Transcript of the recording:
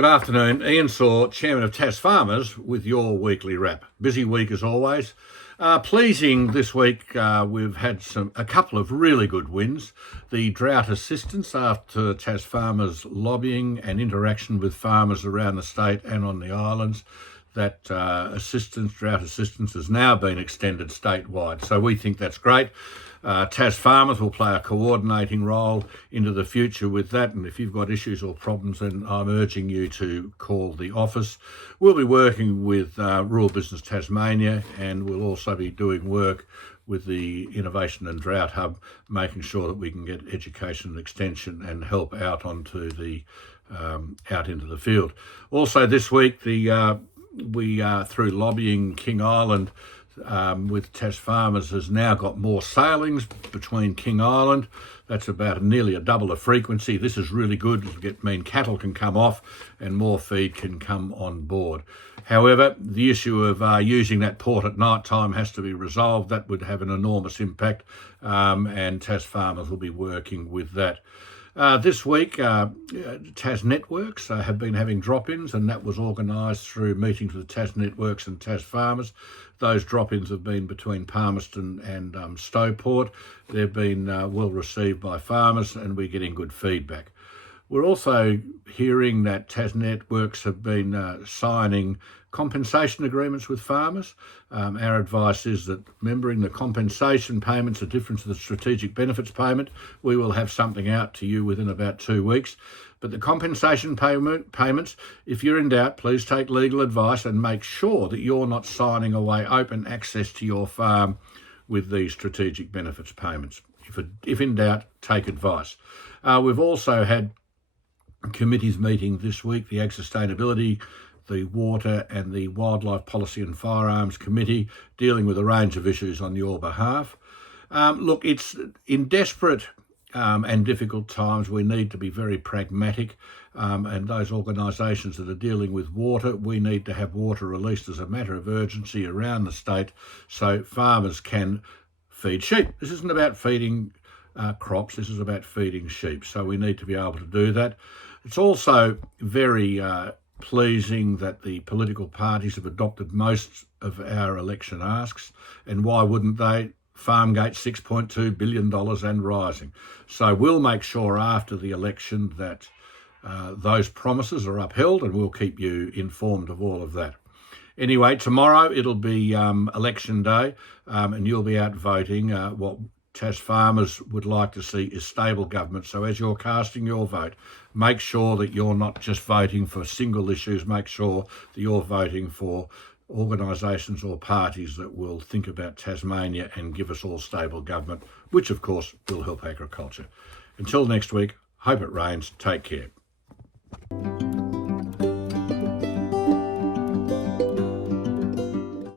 Good afternoon, Ian Sauer, Chairman of TasFarmers, with your weekly wrap. Busy week as always. Pleasing this week, we've had a couple of really good wins. The drought assistance after TasFarmers lobbying and interaction with farmers around the state and on the islands. That drought assistance has now been extended statewide. So we think that's great. TasFarmers will play a coordinating role into the future with that, and if you've got issues or problems, then I'm urging you to call the office. We'll be working with Rural Business Tasmania, and we'll also be doing work with the Innovation and Drought Hub, making sure that we can get education and extension and help out into the field. Also this week, we through lobbying King Island with TasFarmers has now got more sailings between King Island. That's about nearly a double the frequency. This is really good. It means cattle can come off and more feed can come on board. However, the issue of using that port at night time has to be resolved. That would have an enormous impact, and TasFarmers will be working with that. This week, TasNetworks have been having drop-ins, and that was organised through meetings with TasNetworks and TasFarmers. Those drop-ins have been between Palmerston and Stowport. They've been well received by farmers, and we're getting good feedback. We're also hearing that TasNetworks have been signing compensation agreements with farmers. Our advice is that, remembering the compensation payments are different to the strategic benefits payment, we will have something out to you within about 2 weeks. But the compensation payments, if you're in doubt, please take legal advice and make sure that you're not signing away open access to your farm with these strategic benefits payments. If in doubt, take advice. We've also had committees meeting this week, the Ag Sustainability, the Water and the Wildlife Policy and Firearms Committee, dealing with a range of issues on your behalf. Look, it's in desperate and difficult times, we need to be very pragmatic, and those organisations that are dealing with water, we need to have water released as a matter of urgency around the state so farmers can feed sheep. This isn't about feeding crops, this is about feeding sheep, so we need to be able to do that. It's also very pleasing that the political parties have adopted most of our election asks, and why wouldn't they? Farmgate, $6.2 billion and rising. So we'll make sure after the election that those promises are upheld, and we'll keep you informed of all of that. Anyway, tomorrow it'll be election day, and you'll be out voting. What TasFarmers would like to see is stable government. So as you're casting your vote, make sure that you're not just voting for single issues. Make sure that you're voting for organisations or parties that will think about Tasmania and give us all stable government, which of course will help agriculture. Until next week, hope it rains. Take care.